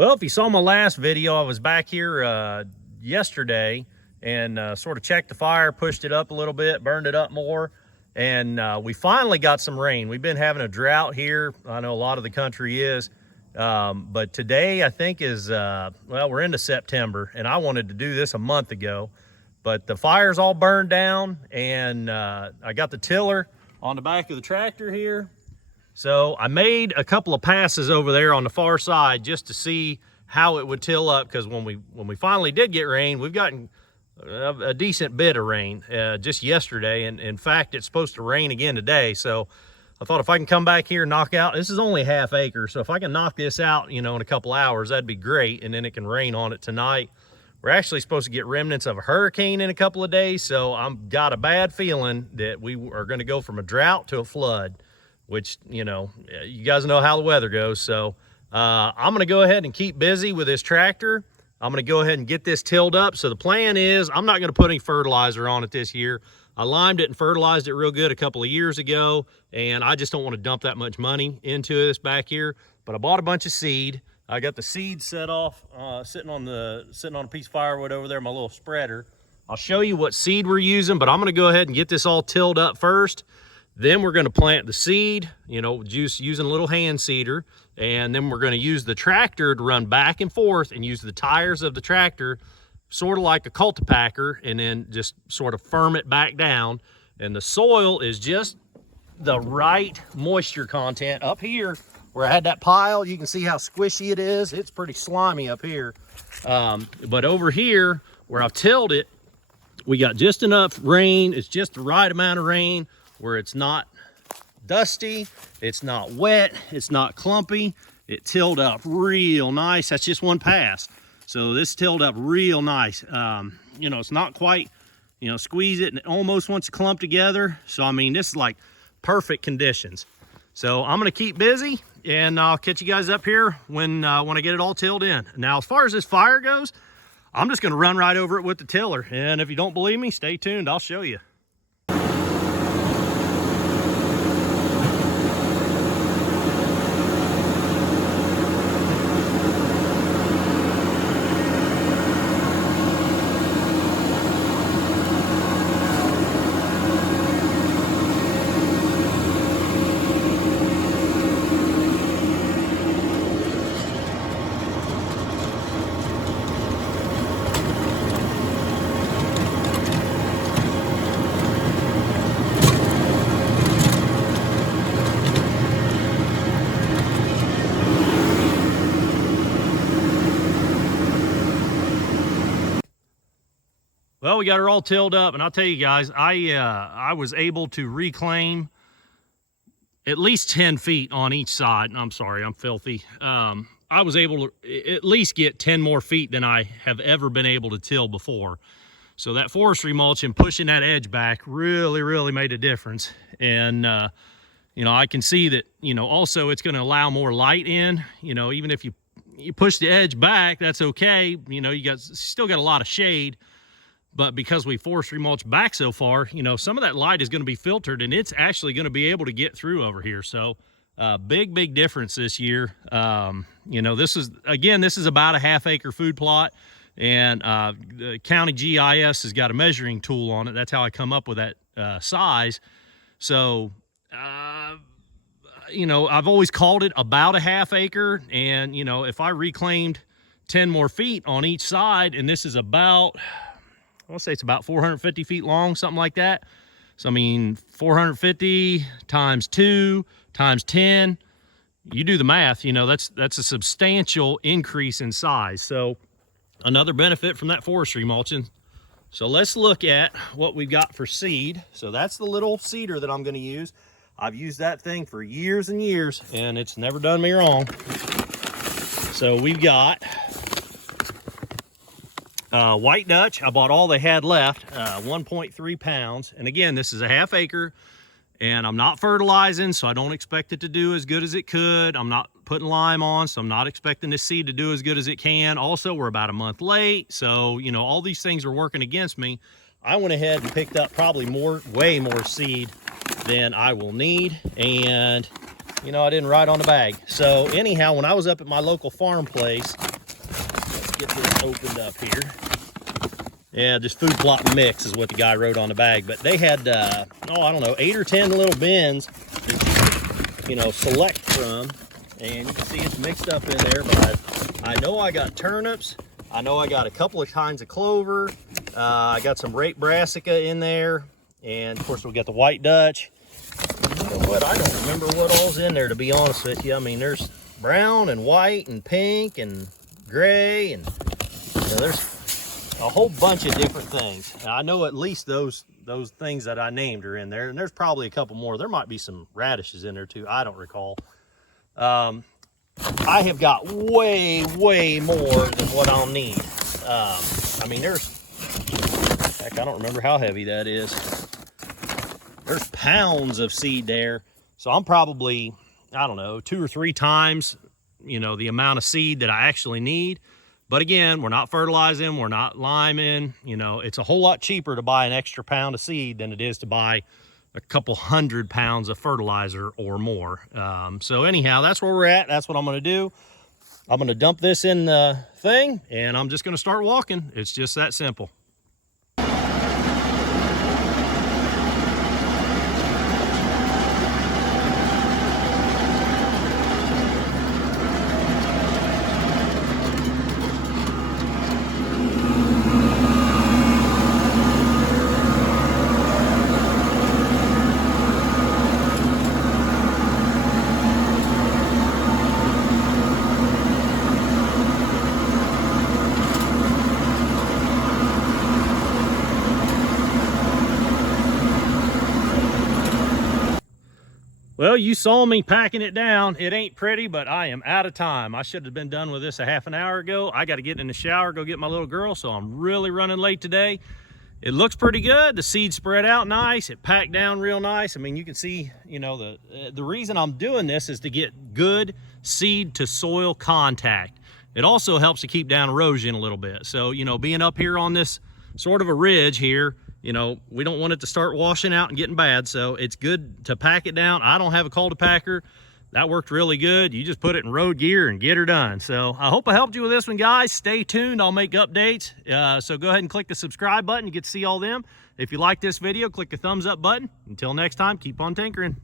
Well, if you saw my last video, I was back here yesterday and sort of checked the fire, pushed it up a little bit, burned it up more, and we finally got some rain. We've been having a drought here. I know a lot of the country is, but today I think is, well, we're into September, and I wanted to do this a month ago, but the fire's all burned down, and I got the tiller on the back of the tractor here. So I made a couple of passes over there on the far side just to see how it would till up, because when we finally did get rain, we've gotten a decent bit of rain just yesterday, and in fact it's supposed to rain again today. So I thought if I can come back here and knock out, this is only half acre, so if I can knock this out, you know, in a couple hours, that'd be great, and then it can rain on it tonight. We're actually supposed to get remnants of a hurricane in a couple of days, so I've got a bad feeling that we are going to go from a drought to a flood, which, you know, you guys know how the weather goes. So I'm going to go ahead and keep busy with this tractor. I'm going to go ahead and get this tilled up. So the plan is I'm not going to put any fertilizer on it this year. I limed it and fertilized it real good a couple of years ago, and I just don't want to dump that much money into this back here. But I bought a bunch of seed. I got the seed set off, sitting on a piece of firewood over there, my little spreader. I'll show you what seed we're using, but I'm going to go ahead and get this all tilled up first. Then we're going to plant the seed, you know, just using a little hand seeder. And then we're going to use the tractor to run back and forth and use the tires of the tractor, sort of like a cultipacker, and then just sort of firm it back down. And the soil is just the right moisture content up here where I had that pile. You can see how squishy it is. It's pretty slimy up here. But over here where I've tilled it, we got just enough rain. It's just the right amount of rain where it's not dusty, it's not wet, it's not clumpy. It tilled up real nice. That's just one pass. So this tilled up real nice. You know, it's not quite, you know, squeeze it and it almost wants to clump together. So, I mean, this is like perfect conditions. So I'm gonna keep busy and I'll catch you guys up here when I get it all tilled in. Now, as far as this fire goes, I'm just gonna run right over it with the tiller. And if you don't believe me, stay tuned, I'll show you. Well, we got her all tilled up, and I'll tell you guys, I was able to reclaim at least 10 feet on each side. I'm sorry, I'm filthy. I was able to at least get 10 more feet than I have ever been able to till before. So that forestry mulch and pushing that edge back really made a difference. And, you know, I can see that, you know, also it's going to allow more light in. You know, even if you push the edge back, that's okay. You know, still got a lot of shade. But because we forestry mulch back so far, you know, some of that light is going to be filtered, and it's actually going to be able to get through over here. So big difference this year. You know, this is about a half-acre food plot, and the county GIS has got a measuring tool on it. That's how I come up with that size. So, you know, I've always called it about a half acre, and, you know, if I reclaimed 10 more feet on each side, and this is about, I'll say it's about 450 feet long, something like that. So, I mean, 450 times 2 times 10, you do the math, you know, that's a substantial increase in size. So another benefit from that forestry mulching. So let's look at what we've got for seed. So that's the little seeder that I'm going to use. I've used that thing for years and years, and it's never done me wrong. So we've got White Dutch. I bought all they had left, 1.3 pounds. And again, this is a half acre, and I'm not fertilizing, so I don't expect it to do as good as it could. I'm not putting lime on, so I'm not expecting this seed to do as good as it can. Also, we're about a month late, so, you know, all these things are working against me. I went ahead and picked up probably way more seed than I will need, and, you know, I didn't write on the bag. So anyhow, when I was up at my local farm place, get this opened up here. Yeah, just Foodplot mix is what the guy wrote on the bag. But they had, I don't know, 8 or 10 little bins that you know, select from. And you can see it's mixed up in there. But I know I got turnips. I know I got a couple of kinds of clover. I got some rape brassica in there. And, of course, we got the white Dutch. You know what? I don't remember what all's in there, to be honest with you. I mean, there's brown and white and pink and gray. And you know, there's a whole bunch of different things. And I know at least those things that I named are in there, and there's probably a couple more. There might be some radishes in there too. I don't recall. I have got way more than what I'll need. I mean, heck, I don't remember how heavy that is. There's pounds of seed there. So I'm probably, I don't know, 2 or 3 times, you know, the amount of seed that I actually need. But again, we're not fertilizing, we're not liming. You know, it's a whole lot cheaper to buy an extra pound of seed than it is to buy a couple 100 pounds of fertilizer or more. So anyhow, that's where we're at. That's what I'm gonna do. I'm gonna dump this in the thing and I'm just gonna start walking. It's just that simple. Well, you saw me packing it down. It ain't pretty, but I am out of time. I should have been done with this a half an hour ago. I got to get in the shower, go get my little girl, so I'm really running late today. It looks pretty good. The seed spread out nice. It packed down real nice. I mean, you can see, you know, the reason I'm doing this is to get good seed to soil contact. It also helps to keep down erosion a little bit. So, you know, being up here on this sort of a ridge here, you know, we don't want it to start washing out and getting bad, so it's good to pack it down. I don't have a cultipacker. That worked really good. You just put it in road gear and get her done. So I hope I helped you with this one, guys. Stay tuned. I'll make updates. So go ahead and click the subscribe button. You get to see all them. If you like this video, click the thumbs up button. Until next time, keep on tinkering.